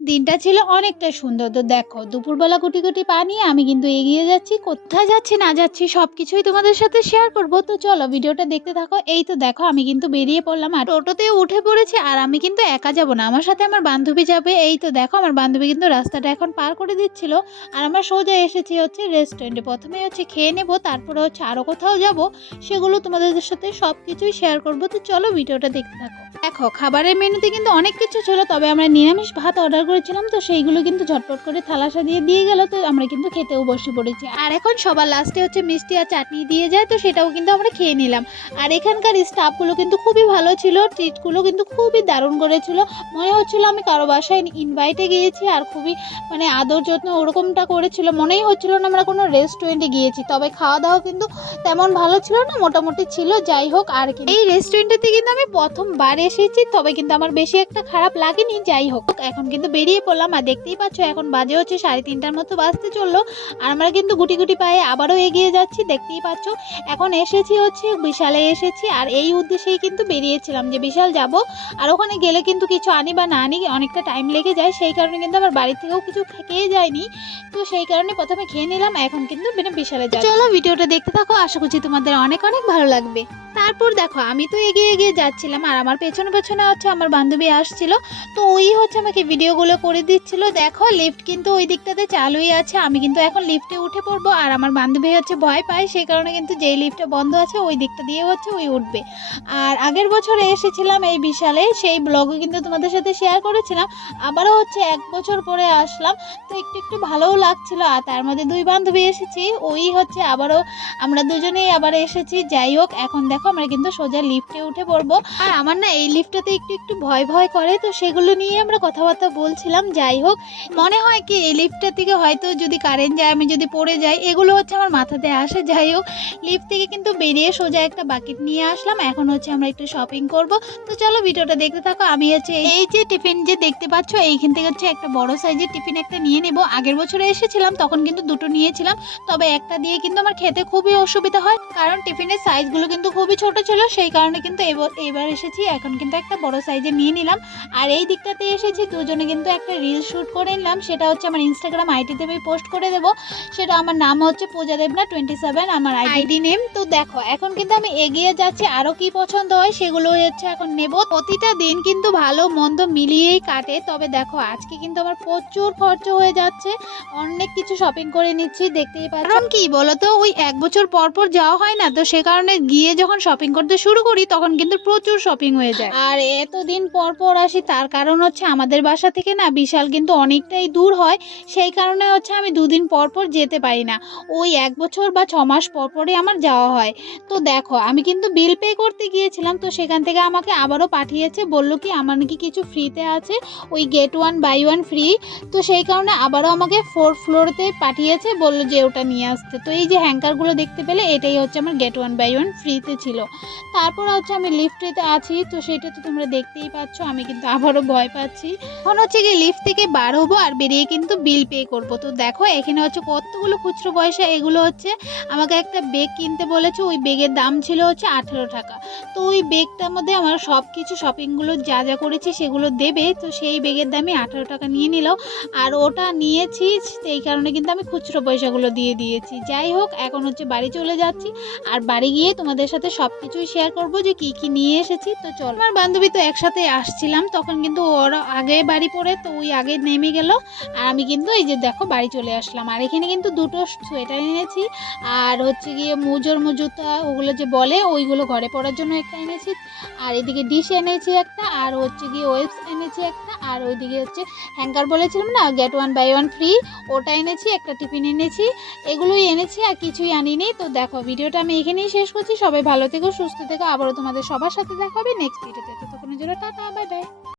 দিনটা ছিল অনেকটা সুন্দর। তো দেখো দুপুরবেলা গুটি, গুটি পা নিয়ে আমি কিন্তু এগিয়ে যাচ্ছি। কোথায় যাচ্ছি না যাচ্ছি সবকিছুই তোমাদের সাথে শেয়ার করব। তো চলো ভিডিওটা দেখতে থাকো। এই তো দেখো আমি কিন্তু বেরিয়ে পড়লাম আর টোটোতে উঠে পড়েছি। আর আমি কিন্তু একা যাব না। আমার সাথে আমার বান্ধবী যাবে। এই তো দেখো আমার বান্ধবী কিন্তু রাস্তাটা এখন পার করে দিচ্ছিল। আর আমরা সোজা এসেছি হচ্ছে রেস্টুরেন্টে। প্রথমে হচ্ছে খেয়ে নেব, তারপরে হচ্ছে আরো কোথাও যাব। সেগুলো তোমাদের সাথে সবকিছুই শেয়ার করব। তো চলো ভিডিওটা দেখতে থাকো। দেখো খাবারের মেনুতে কিন্তু অনেক কিছু ছিল, তবে আমরা নিরামিষ ভাত অর্ডার করেছিলাম, তো সেইগুলো কিন্তু ঝটপট করে থালা সাজিয়ে দিয়ে গেল। তো আমরা কিন্তু খেতেও বসে পড়েছি। আর এখন সবার লাস্টে হচ্ছে মিষ্টি আর চাটনি দিয়ে যায়, তো সেটাও কিন্তু আমরা খেয়ে নিলাম। আর এখানকার স্টাফগুলো কিন্তু খুবই ভালো ছিল, ট্রিটগুলো কিন্তু খুবই দারুণ করেছিল। মনে হচ্ছিল আমি কারো বাসায় ইনভাইটে গিয়েছি। আর খুবই মানে আদর যত্ন ওরকমটা করেছিল, মনেই হচ্ছিল না আমরা কোনো রেস্টুরেন্টে গিয়েছি। তবে খাওয়া দাওয়া কিন্তু তেমন ভালো ছিল না, মোটামুটি ছিল। যাই হোক, আর কি এই রেস্টুরেন্টেতে কিন্তু আমি প্রথমবার এসেছি, তবে কিন্তু আমার বেশি একটা খারাপ লাগেনি। যাই হোক, এখন কিন্তু বেরিয়ে পড়লাম। আর দেখতেই পাচ্ছ এখন বাজে হচ্ছে 3:30টার মতো বাজতে চললো। আর আমরা কিন্তু গুটি গুটি পায়ে আবারও এগিয়ে যাচ্ছি, দেখতেই পাচ্ছ। এখন এসেছি হচ্ছে বিশালে এসেছি। আর এই উদ্দেশ্যেই কিন্তু বেরিয়েছিলাম যে বিশাল যাব। আর ওখানে গেলে কিন্তু কিছু আনি বা না আনি অনেকটা টাইম লেগে যায়, সেই কারণে কিন্তু আমার বাড়ি থেকেও কিছু খেয়ে যায়নি। তো সেই কারণে প্রথমে খেয়ে নিলাম, এখন কিন্তু বিশালে যাচ্ছি। চলো ভিডিওটা দেখতে থাকো, আশা করছি তোমাদের অনেক অনেক ভালো লাগবে। তারপর দেখো আমি তো এগিয়ে এগিয়ে যাচ্ছিলাম, আর আমার পেছনে পেছনে হচ্ছে আমার বান্ধবী আসছিল। তো ওই হচ্ছে আমাকে ভিডিওগুলো করে দিচ্ছিল। দেখো লিফট কিন্তু ওই দিকটাতে চালুই আছে, আমি কিন্তু এখন লিফটে উঠে পড়বো। আর আমার বান্ধবী হচ্ছে ভয় পায়, সেই কারণে কিন্তু যেই লিফটটা বন্ধ আছে ওই দিকটা দিয়ে হচ্ছে ওই উঠবে। আর আগের বছর এসেছিলাম এই বিশালে, সেই ব্লগও কিন্তু তোমাদের সাথে শেয়ার করেছিলাম। আবারও হচ্ছে 1 বছর পরে আসলাম, তো একটু একটু ভালোও লাগছিল। আর তার মধ্যে দুই বান্ধবী এসেছি, ওই হচ্ছে আবারও আমরা দুজনেই আবার এসেছি। যাই হোক, এখন দেখো আমরা কিন্তু সোজা লিফটে উঠে পড়বো। আর আমার না এই লিফটটাতে একটু একটু ভয় ভয় করে, তো সেগুলো নিয়ে আমরা কথাবার্তা বলছিলাম। যাই হোক, মনে হয় কি এই লিফটটা থেকে হয়তো যদি কারেন্ট যায়, আমি যদি পড়ে যাই, এগুলো হচ্ছে আমার মাথাতে আসে। যাই হোক, লিফট থেকে কিন্তু বেরিয়ে সোজা একটা বাকেট নিয়ে আসলাম। এখন হচ্ছে আমরা একটু শপিং করব। তো চলো ভিডিওটা দেখতে থাকো। আমি হচ্ছে এই যে টিফিন যে দেখতে পাচ্ছ, এইখান থেকে হচ্ছে একটা বড় সাইজের টিফিন একটা নিয়ে নেব। আগের বছরে এসেছিলাম তখন কিন্তু দুটো নিয়েছিলাম, তবে একটা দিয়ে কিন্তু আমার খেতে খুবই অসুবিধা হয়, কারণ টিফিনের সাইজগুলো কিন্তু খুবই ছোট ছিল। সেই কারণে কিন্তু এবার এসেছি, এখন কিন্তু একটা বড় সাইজের নিয়ে নিলাম। আর এই দিকটাতে এসেছি দুজনে কিন্তু একটা রিল শ্যুট করে নিলাম, সেটা হচ্ছে আমার ইনস্টাগ্রাম আইডিতে আমি পোস্ট করে দেবো। সেটা আমার নাম হচ্ছে পূজা দেবনা 27 আমার আইডি নেম। তো দেখো এখন কিন্তু আমি এগিয়ে যাচ্ছি, আরো কি পছন্দ হয় সেগুলো হচ্ছে এখন নেব। প্রতিটা দিন কিন্তু ভালো মন্দ মিলিয়েই কাটে, তবে দেখো আজকে কিন্তু আমার প্রচুর খরচ হয়ে যাচ্ছে, অনেক কিছু শপিং করে নিচ্ছি, দেখতেই পাচ্ছ। কারণ কি বলতো, ওই 1 বছর পর পর যাওয়া হয় না, তো সে কারণে গিয়ে যখন শপিং করতে শুরু করি তখন কিন্তু প্রচুর শপিং হয়ে যায়। আর এতদিন পর পর আসি, তার কারণ হচ্ছে আমাদের বাসা থেকে না বিশাল কিন্তু অনেকটাই দূর হয়, সেই কারণে হচ্ছে আমি 2 দিন পর পর যেতে পারি না। ওই 1 বছর বা 6 মাস পর পরই আমার যাওয়া হয়। তো দেখো আমি কিন্তু বিল পে করতে গিয়েছিলাম, তো সেখান থেকে আমাকে আবারও পাঠিয়েছে, বললো কি আমার নাকি কিছু ফ্রিতে আছে, ওই গেট 1 বাই 1 ফ্রি। তো সেই কারণে আবারও আমাকে 4th ফ্লোরেতে পাঠিয়েছে, বললো যে ওটা নিয়ে আসতে। তো এই যে হ্যাঙ্কারগুলো দেখতে পেলে, এটাই হচ্ছে আমার গেট 1 বাই 1 ফ্রিতে ছিল। তারপর হচ্ছে আমি লিফটেতে আছি, তো সেটা তো তোমরা দেখতেই পাচ্ছ। আমি কিন্তু আবারও ভয় পাচ্ছি। এখন হচ্ছে কি লিফট থেকে বার হবো আর বেরিয়ে কিন্তু বিল পে করব। তো দেখো এখানে হচ্ছে কতগুলো খুচরো পয়সা, এগুলো হচ্ছে আমাকে একটা বেগ কিনতে বলেছে, ওই বেগের দাম ছিল হচ্ছে 18 টাকা। তো ওই বেগটার মধ্যে আমার সব কিছু শপিংগুলো যা যা করেছি সেগুলো দেবে, তো সেই বেগের দামই 18 টাকা নিয়ে নিল। আর ওটা নিয়েছি, সেই কারণে কিন্তু আমি খুচরো পয়সাগুলো দিয়ে দিয়েছি। যাই হোক, এখন হচ্ছে বাড়ি চলে যাচ্ছি। আর বাড়ি গিয়ে তোমাদের সাথে সব কিছুই শেয়ার করবো যে কি কি নিয়ে এসেছি। তো চল, আমার বান্ধবী তো একসাথে আসছিলাম, তখন কিন্তু ওরা আগে বাড়ি পড়ে, তো ওই আগে নেমে গেল। আর আমি কিন্তু এই যে দেখো বাড়ি চলে আসলাম। আর এখানে কিন্তু দুটো সোয়েটার এনেছি, আর হচ্ছে গিয়ে মুজোর মুজুতা ওগুলো যে বলে, ওইগুলো ঘরে পড়ার জন্য একটা এনেছি। আর এদিকে ডিশ এনেছি একটা, আর হচ্ছে গিয়ে ওয়েবস এনেছি একটা, আর ওইদিকে হচ্ছে হ্যাঙ্গার বলেছিলাম না গেট 1 বাই 1 ফ্রি, ওটা এনেছি, একটা টিফিন এনেছি। এগুলোই এনেছি, আর কিছুই আনিনি। তো দেখো ভিডিওটা আমি এখানেই শেষ করছি। সবাই ভালো থেকো, সুস্থ থেকো, আবারও তোমাদের সবার সাথে দেখা হবে নেক্সট ভিডিওতে। ততক্ষণের জন্য টাটা, বাই বাই।